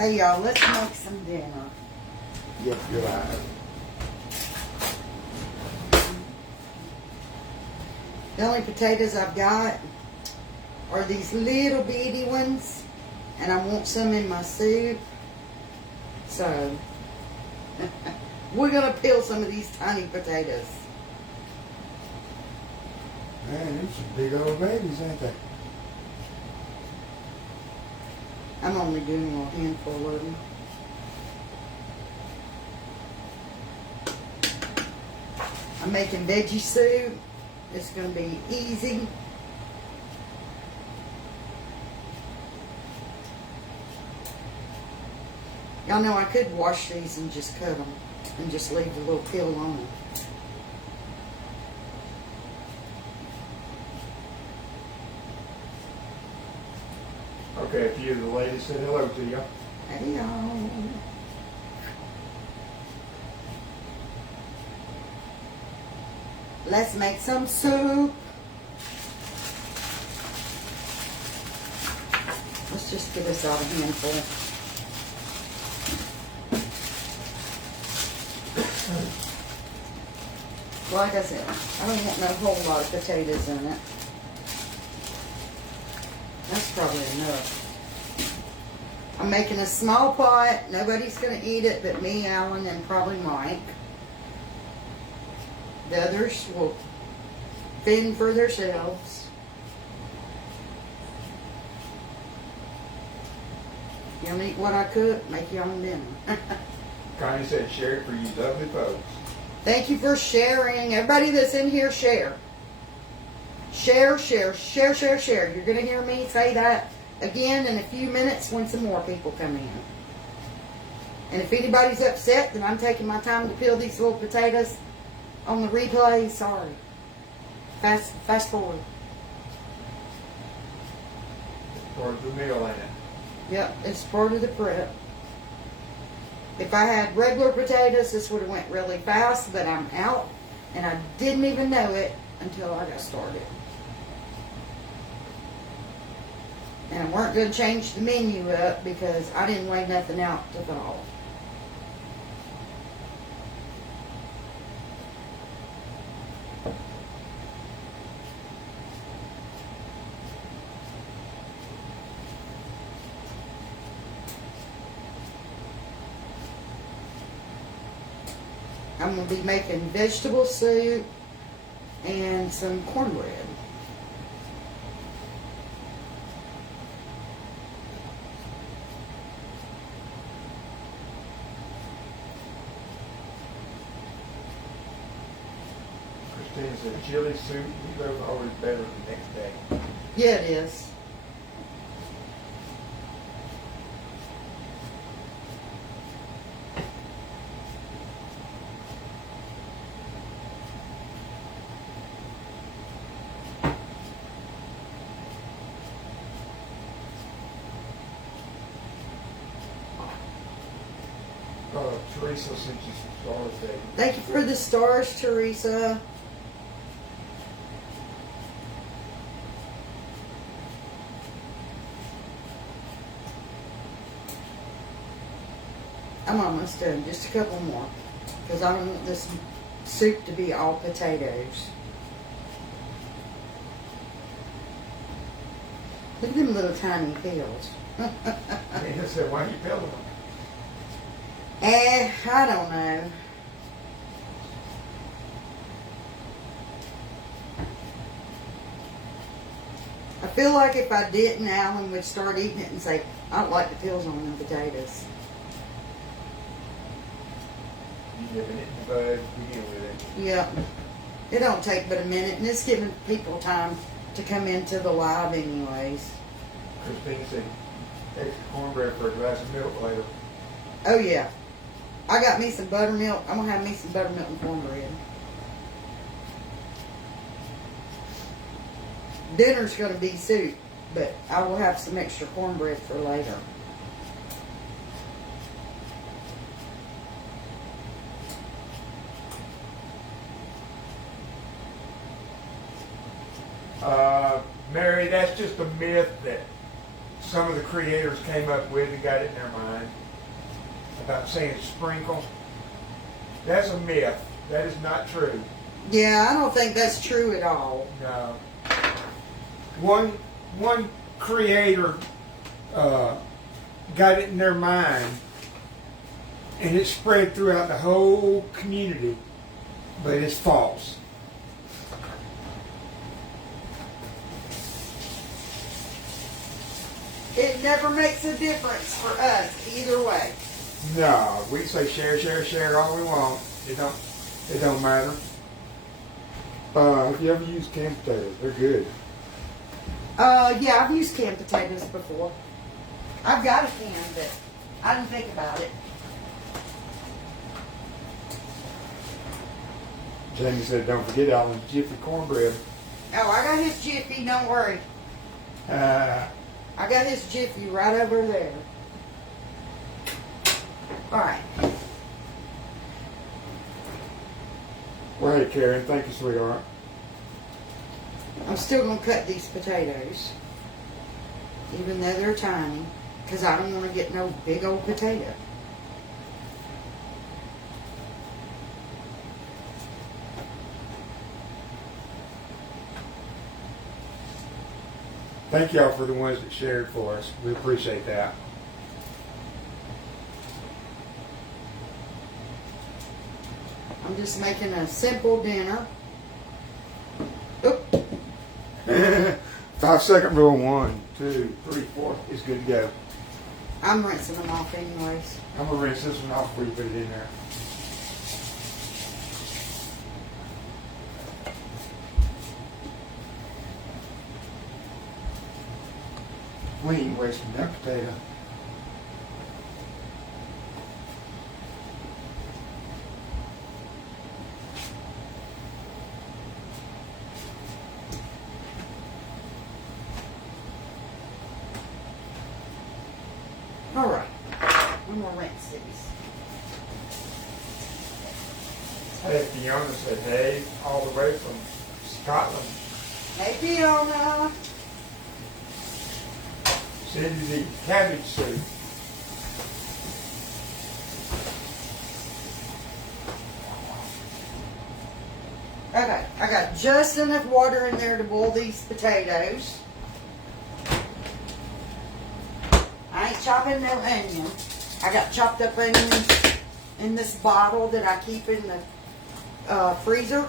Hey y'all, let's make some dinner. Yep, you're right. The only potatoes I've got are these little bitty ones, and I want some in my soup. So, we're gonna peel some of these tiny potatoes. Man, these some big old babies, ain't they? I'm only doing a little handful of them. I'm making veggie soup. It's going to be easy. Y'all know I could wash these and just cut them and just leave the little peel on them. Okay, a few of the ladies said hello to you. Hey y'all. Let's make some soup. Let's just give us out a handful. Like I said, I don't want no whole lot of potatoes in it. That's probably enough. I'm making a small pot. Nobody's going to eat it but me, Alan, and probably Mike. The others will fend for themselves. Y'all eat what I cook, make your own dinner. Connie said share it for you lovely folks. Thank you for sharing. Everybody that's in here, share. Share, share, share, share, share. You're going to hear me say that again in a few minutes when some more people come in. And if anybody's upset that I'm taking my time to peel these little potatoes on the replay, sorry. Fast forward. Part of the meal, ain't it? Yep, it's part of the prep. If I had regular potatoes, this would have went really fast, but I'm out, and I didn't even know it until I got started. And I weren't going to change the menu up because I didn't lay nothing out to thaw. I'm going to be making vegetable soup and some cornbread. Christine said chili soup, meatloaf always better the next day. Yeah, it is. Teresa sent you some stars today. Thank you for the stars, Teresa. I'm almost done. Just a couple more. Because I don't want this soup to be all potatoes. Look at them little tiny peels. Nina said, why are you peeling them? I don't know. I feel like if I didn't, Alan would start eating it and say, I don't like the peels on them potatoes. You nipping it in the bud, begin with it. Yeah. It don't take but a minute, and it's giving people time to come into the live anyways. Christine said, extra cornbread for a glass of milk later. Oh, yeah. I got me some buttermilk. I'm going to have me some buttermilk and cornbread. Dinner's going to be soup, but I will have some extra cornbread for later. Mary, that's just a myth that some of the creators came up with and got it in their mind about saying sprinkle. That's a myth. That is not true. Yeah, I don't think that's true at all. No. One creator got it in their mind, and it spread throughout the whole community, but it's false. It never makes a difference for us either way. No, we can say share all we want. It don't matter. Have you ever used canned potatoes? They're good. Yeah, I've used canned potatoes before. I've got a can, but I didn't think about it. Jamie said, don't forget Alan's Jiffy cornbread. Oh, I got his Jiffy, don't worry. I got his Jiffy right over there. Alright. Well, hey, Karen, thank you, sweetheart. I'm still going to cut these potatoes. Even though they're tiny. Because I don't want to get no big old potato. Thank y'all for the ones that shared for us. We appreciate that. I'm just making a simple dinner. Oop. 5-second rule. 1, 2, 3, 4 is good to go. I'm rinsing them off anyways. I'm gonna rinse this one off before you put it in there. We ain't wasting that potato. Alright. I'm going to rinse these. Hey, Fiona said, hey, all the way from Scotland. Hey, Fiona. Said you eat cabbage soup. Okay, I got just enough water in there to boil these potatoes. I ain't chopping no onion. I got chopped up onions in this bottle that I keep in the freezer.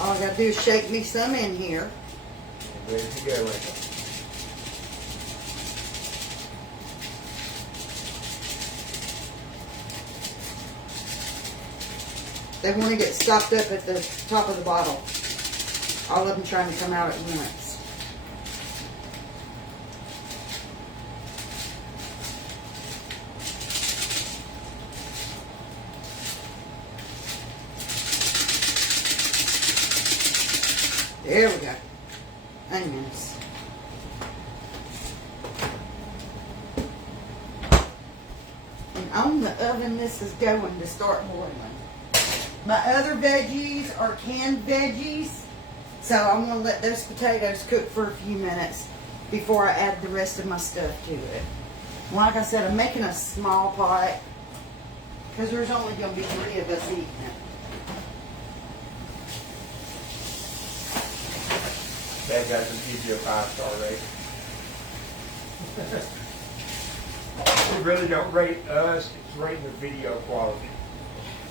All I gotta do is shake me some in here. Ready to go with it. They want to get stopped up at the top of the bottle. All of them trying to come out at once. There we go. Onions. And on the oven this is going to start boiling. My other veggies are canned veggies, so I'm going to let those potatoes cook for a few minutes before I add the rest of my stuff to it. Like I said, I'm making a small pot because there's only going to be 3 of us eating it. That guy just gives you a 5-star rating. They really don't rate us, it's rating the video quality.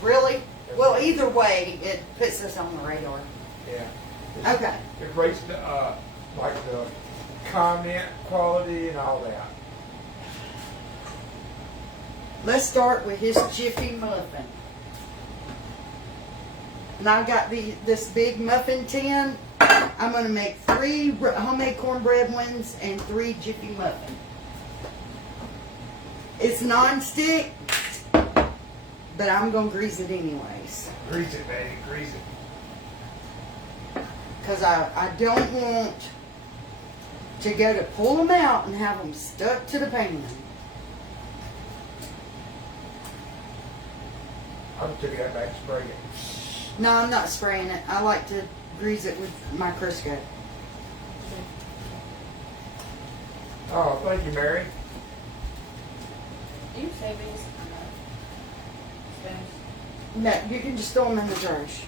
Really? Well, either way, it puts us on the radar. Yeah. Okay. It rates the, like the comment quality and all that. Let's start with his Jiffy muffin. And I got this big muffin tin. I'm going to make 3 homemade cornbread ones and 3 Jiffy muffin. It's non-stick, but I'm going to grease it anyways. Grease it, baby, grease it. Because I don't want to go to pull them out and have them stuck to the pan. I just took that back and sprayed it. No, I'm not spraying it. I like to grease it with my Crisco. Oh, thank you, Mary. You save these. Spoons. No, you can just throw them in the trash.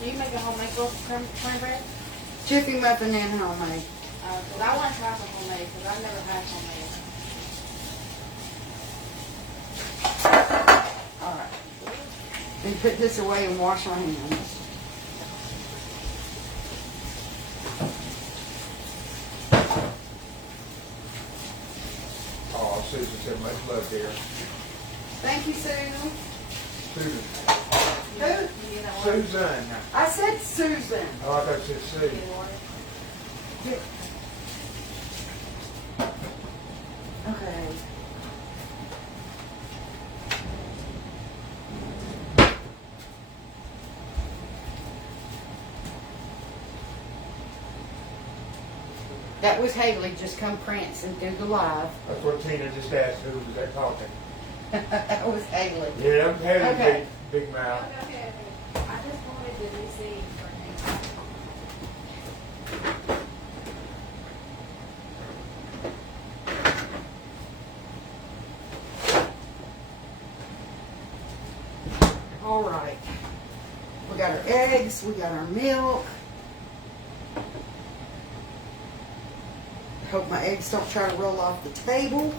Do you make a homemade cornbread? Jiffy muffin and homemade. Because I want to try some homemade because I've never had homemade. All right. And put this away and wash our hands. Oh, Susan said much love, dear. Thank you, Sue. Susan. Who? You get that water? Susan. I said Susan. Oh, I thought you said You Sue. get water? Okay. That was Haley just come prancing through the live. That's what Tina just asked. Who was that talking? That was Haley. Yeah, I'm having Okay. big mouth. Okay. I just wanted to receive for him. All right. We got our eggs, we got our milk. Hope my eggs don't try to roll off the table.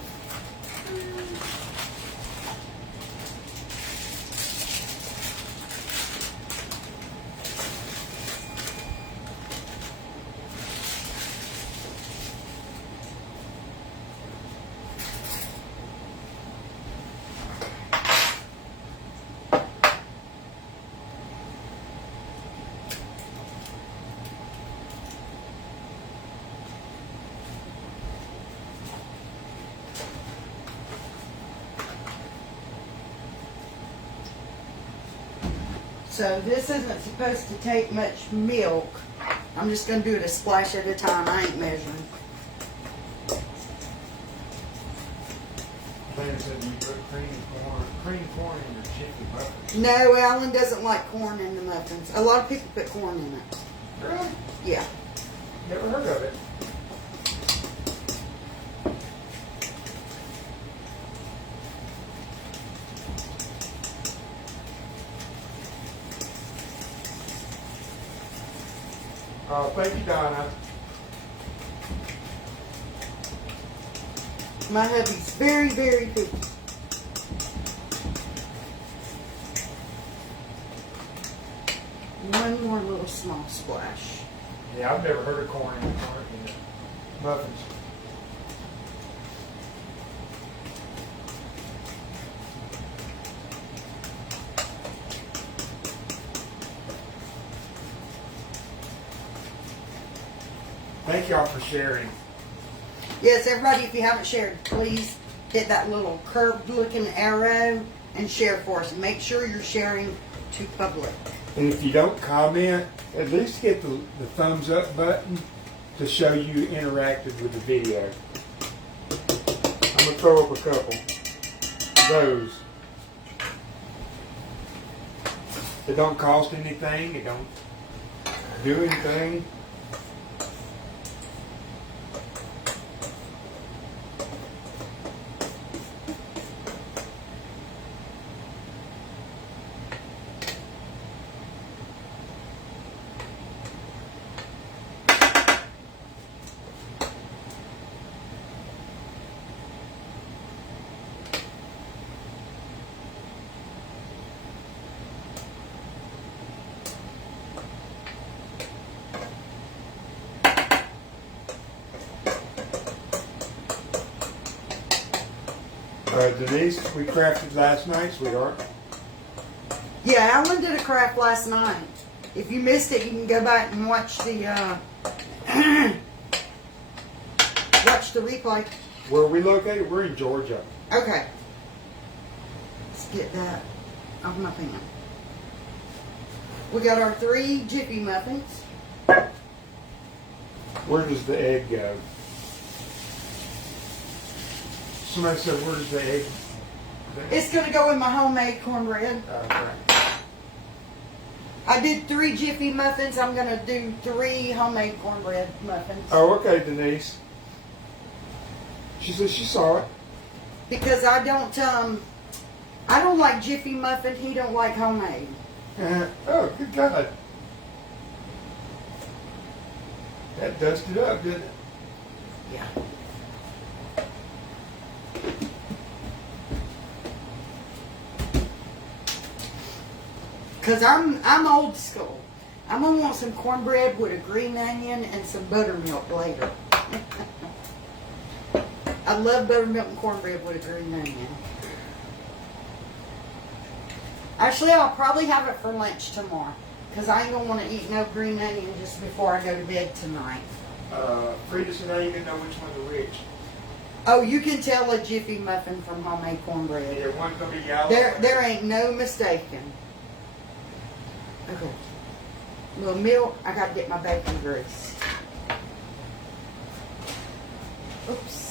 So this isn't supposed to take much milk. I'm just going to do it a splash at a time. I ain't measuring. Tina said you put cream corn in your chicken muffins. No, Alan doesn't like corn in the muffins. A lot of people put corn in it. Really? Yeah. Never heard of it. Oh, thank you, Donna. My hubby's very, very picky. One more little small splash. Yeah, I've never heard of corn in the muffins. Thank y'all for sharing. Yes, everybody, if you haven't shared, please hit that little curved looking arrow and share for us. Make sure you're sharing to public. And if you don't comment, at least hit the thumbs up button to show you interacted with the video. I'm going to throw up a couple. Those. It don't cost anything. It don't do anything. Denise, we crafted last night, sweetheart. Yeah, Alan did a craft last night. If you missed it, you can go back and watch the watch the replay. Where are we located? We're in Georgia. Okay. Let's get that off my pan. We got our 3 Jiffy muffins. Where does the egg go? Somebody said, where's the egg? It's gonna go in my homemade cornbread. Okay. I did 3 Jiffy muffins. I'm gonna do 3 homemade cornbread muffins. Oh, okay, Denise. She said she saw it. Because I don't like Jiffy muffin. He don't like homemade. Oh, good God. That dusted up, didn't it? Yeah. Cause I'm old school. I'm gonna want some cornbread with a green onion and some buttermilk later. I love buttermilk and cornbread with a green onion. Actually, I'll probably have it for lunch tomorrow. Cause I ain't gonna want to eat no green onion just before I go to bed tonight. Frida said I even know which one's which. Oh, you can tell a Jiffy muffin from homemade cornbread. Yeah, one's gonna be yellow. There ain't no mistaking. Okay. A little milk. I gotta get my bacon grease. Oops.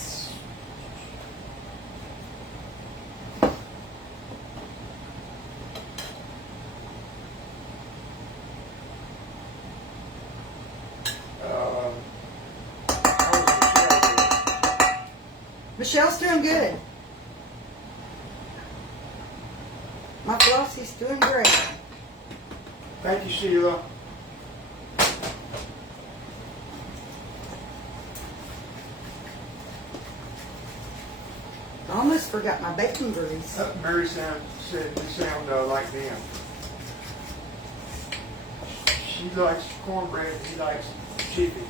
Michelle's doing good. My Flossie's doing great. Thank you, Sheila. I almost forgot my bacon grease. Mary said you sound like them. She likes cornbread, he likes Jiffy.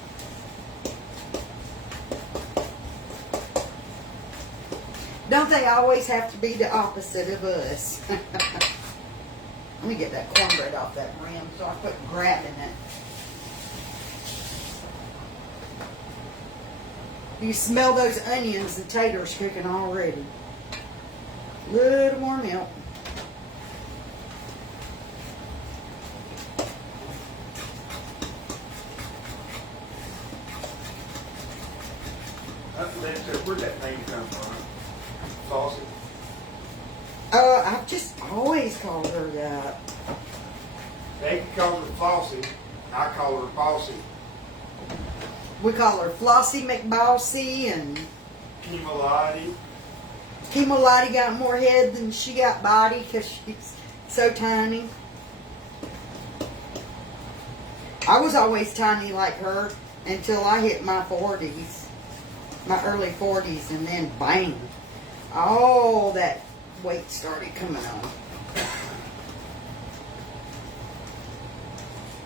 Don't they always have to be the opposite of us? Let me get that cornbread off that rim so I quit grabbing it. You smell those onions and taters cooking already. Little more milk. Where'd that name come from? Faucet. I've just always called her that. They can call her Flossie. I call her Bossy. We call her Flossie McBossy, and Kimolati. Kimolati got more head than she got body because she's so tiny. I was always tiny like her until I hit my 40s, my early 40s, and then bang, all that weight started coming on.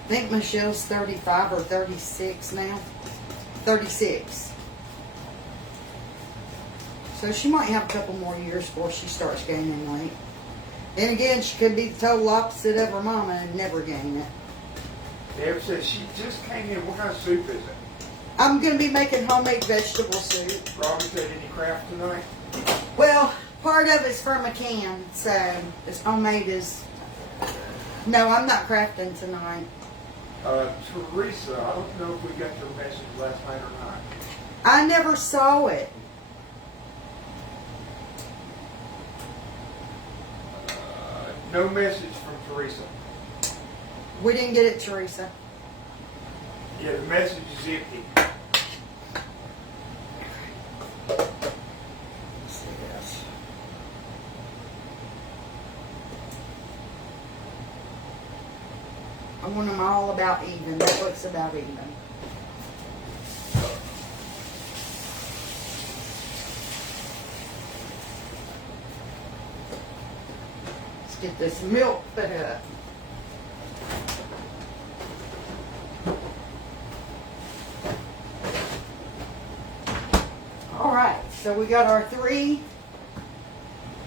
I think Michelle's 35 or 36 now. 36. So she might have a couple more years before she starts gaining weight. Then again, she could be the total opposite of her mama and never gain it. Deb said she just came in. What kind of soup is it? I'm going to be making homemade vegetable soup. Robert said any craft tonight? Well, part of it's from a can, so it's homemade is... No, I'm not crafting tonight. Teresa, I don't know if we got your message last night or not. I never saw it. No message from Teresa. We didn't get it, Teresa. Yeah, the message is empty. Let's see this. I want them all about even. That looks about even. Let's get this milk put up. All right, so we got our 3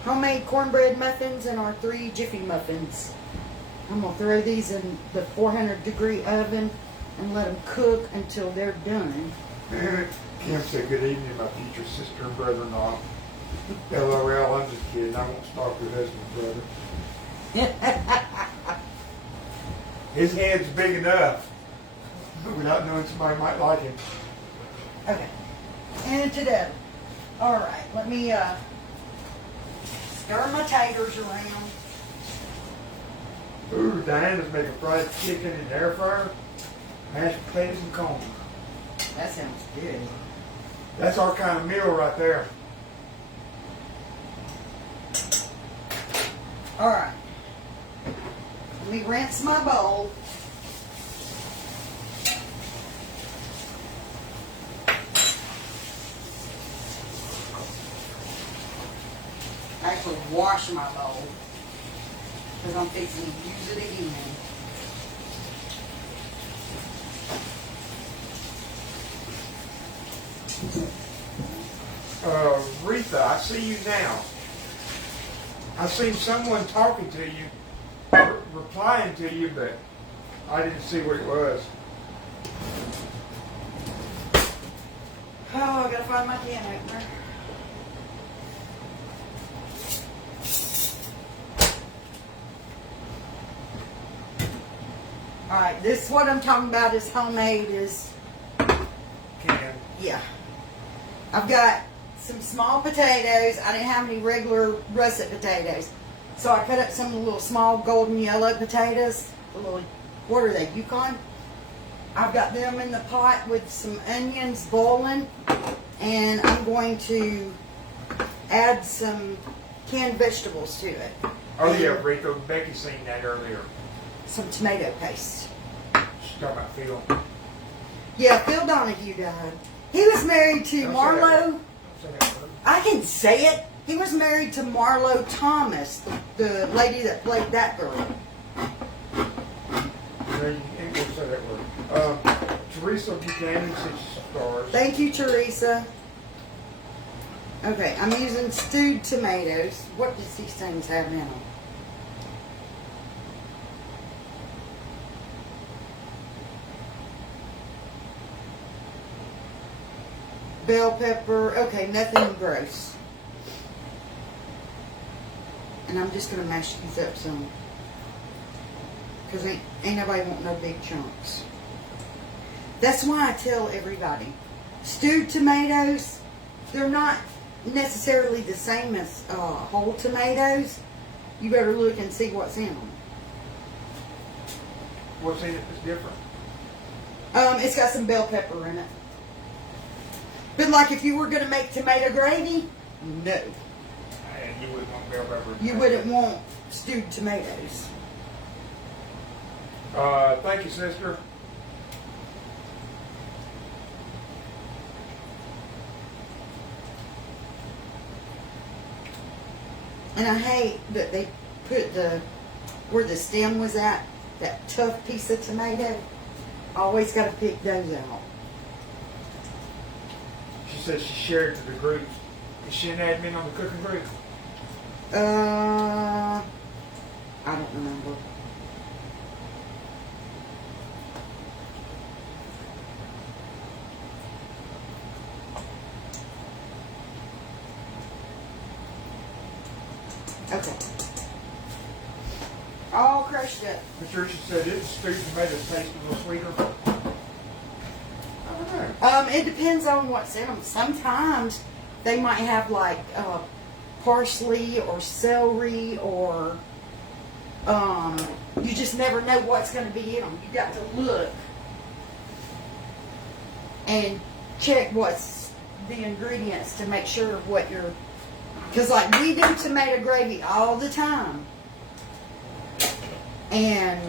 homemade cornbread muffins and our 3 Jiffy muffins. I'm going to throw these in the 400-degree oven and let them cook until they're done. Kim said, good evening, my future sister and brother-in-law. LOL, I'm just kidding. I won't stalk your husband, brother. His head's big enough without knowing somebody might like him. Okay. And to the oven. All right, let me stir my taters around. Ooh, Diana's making fried chicken in the air fryer, mashed potatoes and corn. That sounds good. That's our kind of meal right there. All right. Let me rinse my bowl. Actually, wash my bowl because I'm fixing to use it again. Retha, I see you now. I seen someone talking to you, replying to you, but I didn't see what it was. Oh, I gotta find my can opener. All right, this what I'm talking about is homemade. Can. Yeah. I've got some small potatoes. I didn't have any regular russet potatoes. So I cut up some little small golden yellow potatoes. The little, what are they, Yukon? I've got them in the pot with some onions boiling. And I'm going to add some canned vegetables to it. Oh yeah, Retha, Becky seen that earlier. Some tomato paste. She's talking about Phil. Yeah, Phil Donahue died. He was married to Don't say that Marlo. word. Don't say that word. I can say it. He was married to Marlo Thomas, the lady that played that girl. No, you ain't gonna say that word. Teresa Buchanan says stars. Thank you, Teresa. Okay, I'm using stewed tomatoes. What does these things have in them? Bell pepper. Okay, nothing gross. And I'm just going to mash these up some. Because ain't nobody want no big chunks. That's why I tell everybody. Stewed tomatoes, they're not necessarily the same as whole tomatoes. You better look and see what's in them. What's in it that's different? It's got some bell pepper in it. But like if you were going to make tomato gravy, no. And you wouldn't want bell pepper. You wouldn't want stewed tomatoes. Thank you, sister. And I hate that they put where the stem was at, that tough piece of tomato. Always got to pick those out. She says she shared to the group. Is she an admin on the cooking group? I don't remember. Okay. All crushed up. Patricia said it's stewed tomatoes taste a little sweeter. I don't know. It depends on what's in them. Sometimes they might have like parsley or celery or you just never know what's going to be in them. You got to look and check what's the ingredients to make sure of what you're. Because like we do tomato gravy all the time, and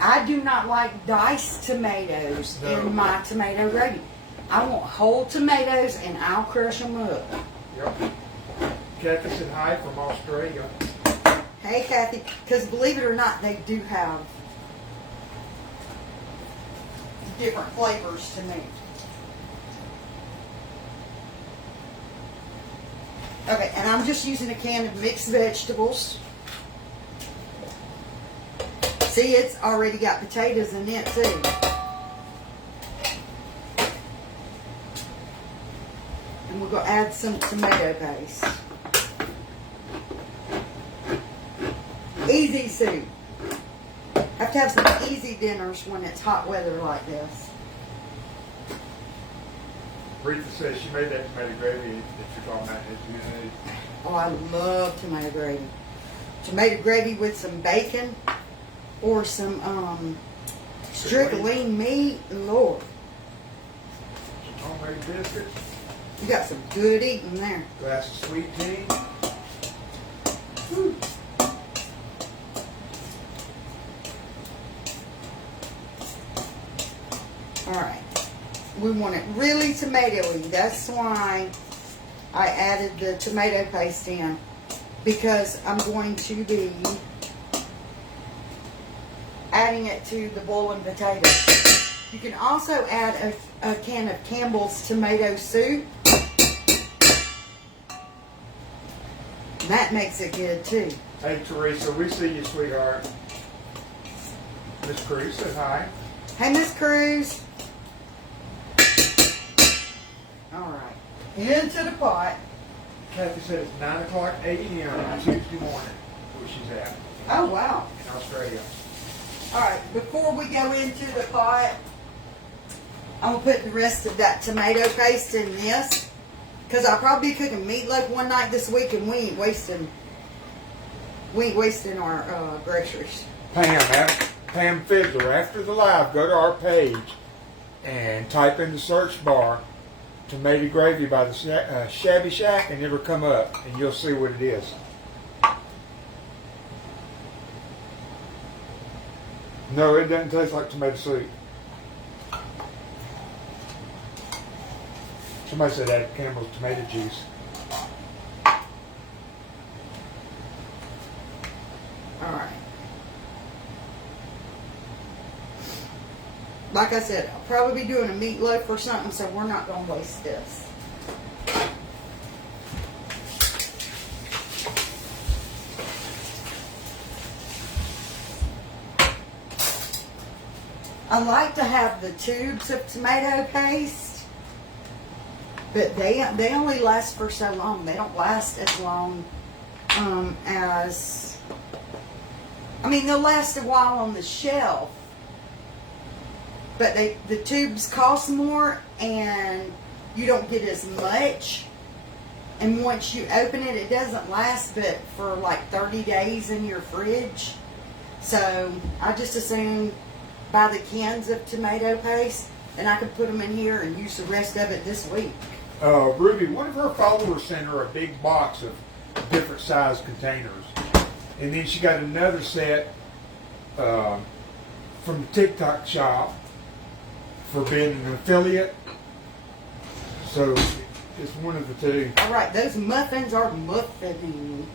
I do not like diced tomatoes in my tomato gravy. I want whole tomatoes and I'll crush them up. Yep. Kathy said hi from Australia. Hey Kathy, because believe it or not, they do have different flavors to me. Okay, and I'm just using a can of mixed vegetables. See, it's already got potatoes in it too. And we're going to add some tomato paste. Easy soup. Have to have some easy dinners when it's hot weather like this. Retha says she made that tomato gravy that you're talking about. It's good. Oh, I love tomato gravy. Tomato gravy with some bacon or some strickling meat. Lord, Some homemade biscuits, you got some good eating there. glass of sweet tea. Whew. All right. We want it really tomatoey. That's why I added the tomato paste in, because I'm going to be adding it to the boiling potatoes. You can also add a can of Campbell's tomato soup. That makes it good too. Hey Teresa, we see you, sweetheart. Miss Cruz said hi. Hey, Miss Cruz. All right. Into the pot. Kathy said it's 9 o'clock a.m. Tuesday morning where she's at Oh, wow. in Australia. All right. Before we go into the pot, I'm going to put the rest of that tomato paste in this, because I'll probably be cooking meatloaf one night this week, and we ain't wasting our groceries. Pam Fiddler, after the live, go to our page and type in the search bar tomato gravy by the Shabby Shack, and it'll come up, and you'll see what it is. No, it doesn't taste like tomato soup. Somebody said add Campbell's tomato juice. All right. Like I said, I'll probably be doing a meatloaf or something, so we're not going to waste this. I like to have the tubes of tomato paste, but they only last for so long. They don't last as long as, I mean, they'll last a while on the shelf, but the tubes cost more and you don't get as much. And once you open it, it doesn't last but for like 30 days in your fridge. So I just assume buy the cans of tomato paste, and I can put them in here and use the rest of it this week. Ruby, one of her followers sent her a big box of different size containers. And then she got another set from the TikTok shop for being an affiliate. So it's one of the two. All right, those muffins are muffining.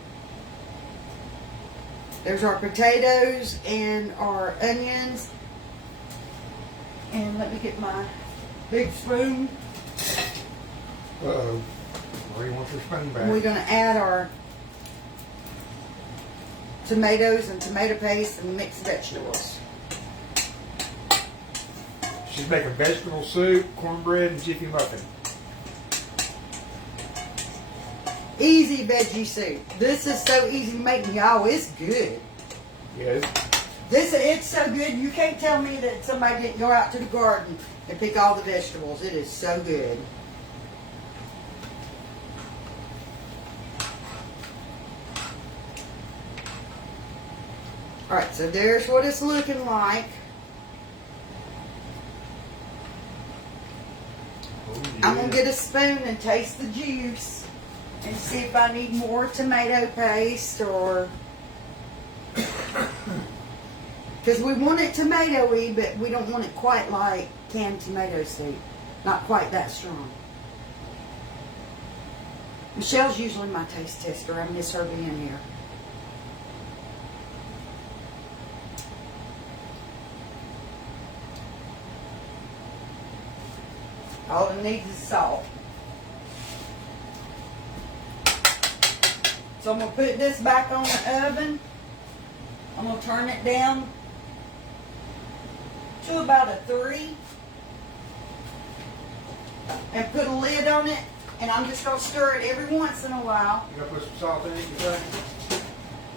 There's our potatoes and our onions. And let me get my big spoon. Uh-oh. Marie wants her spoon back. We're going to add our tomatoes and tomato paste and mixed vegetables. She's making vegetable soup, cornbread, and jiffy muffin. Easy veggie soup. This is so easy to make, y'all. It's good. Yes. It's so good. You can't tell me that somebody didn't go out to the garden and pick all the vegetables. It is so good. All right, so there's what it's looking like. Oh, I'm going to get a spoon and taste the juice and see if I need more tomato paste or... Because we want it tomatoey, but we don't want it quite like canned tomato soup. Not quite that strong. Michelle's usually my taste tester. I miss her being here. All it needs is salt. So I'm going to put this back on the oven. I'm going to turn it down to about a 3 and put a lid on it, and I'm just going to stir it every once in a while. You gonna put some salt in it, you think?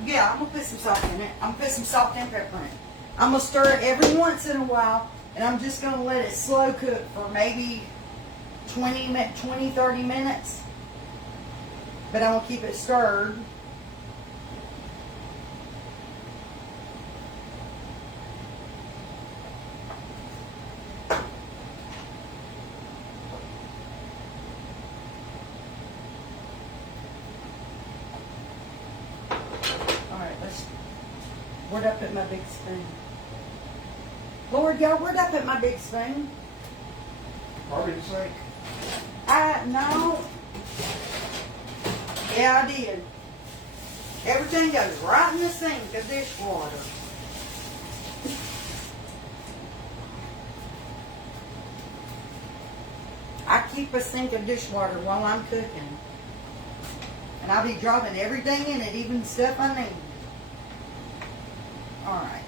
Yeah, I'm going to put some salt in it. I'm going to put some salt and pepper in it. I'm going to stir it every once in a while, and I'm just going to let it slow cook for maybe 20-30 minutes. But I'm going to keep it stirred. Alright, where'd I put my big spoon? Lord, y'all, where'd I put my big spoon? Probably the sink. No. Yeah, I did. Everything goes right in the sink of dishwater. I keep a sink of dishwater while I'm cooking. And I'll be dropping everything in it, even stuff I need. Alright.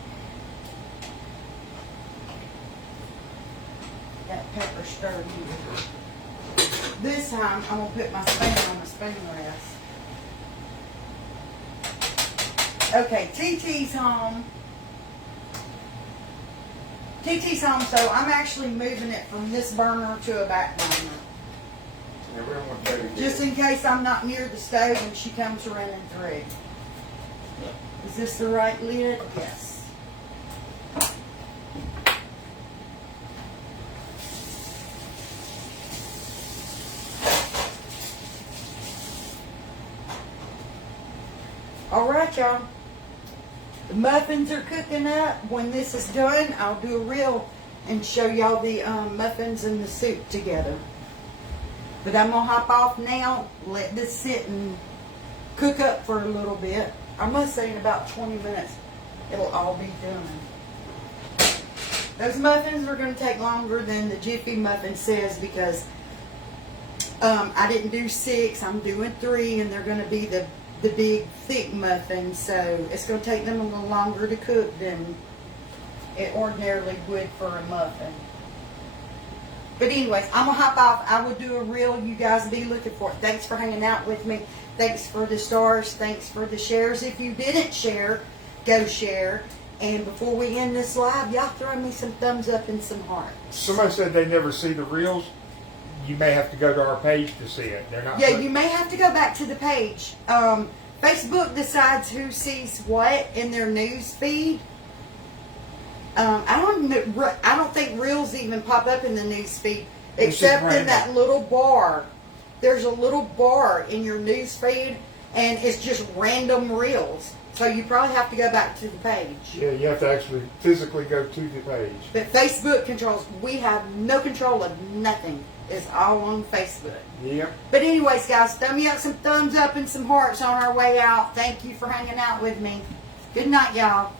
That pepper stirred in. This time, I'm going to put my spoon on the spoon rest. Okay, TT's home. TT's home, so I'm actually moving it from this burner to a back burner. Yeah, we don't want that. Just in case I'm not near the stove and she comes running through. Is this the right lid? Yes. Alright, y'all. The muffins are cooking up. When this is done, I'll do a reel and show y'all the muffins and the soup together. But I'm going to hop off now, let this sit and cook up for a little bit. I must say in about 20 minutes, it'll all be done. Those muffins are going to take longer than the Jiffy muffin says because I didn't do 6, I'm doing 3, and they're going to be the big thick muffins, so it's going to take them a little longer to cook than it ordinarily would for a muffin. But anyways, I'm going to hop off. I will do a reel. You guys be looking for it. Thanks for hanging out with me. Thanks for the stars. Thanks for the shares. If you didn't share, go share. And before we end this live, y'all throw me some thumbs up and some hearts. Somebody said they never see the reels. You may have to go to our page to see it. They're not. Yeah, you may have to go back to the page. Facebook decides who sees what in their news feed. I don't think reels even pop up in the news feed It's just except in random. that little bar. There's a little bar in your news feed, and it's just random reels. So you probably have to go back to the page. Yeah, you have to actually physically go to the page. But Facebook controls. We have no control of nothing. It's all on Facebook. Yep. But anyways, guys, throw me up some thumbs up and some hearts on our way out. Thank you for hanging out with me. Good night, y'all.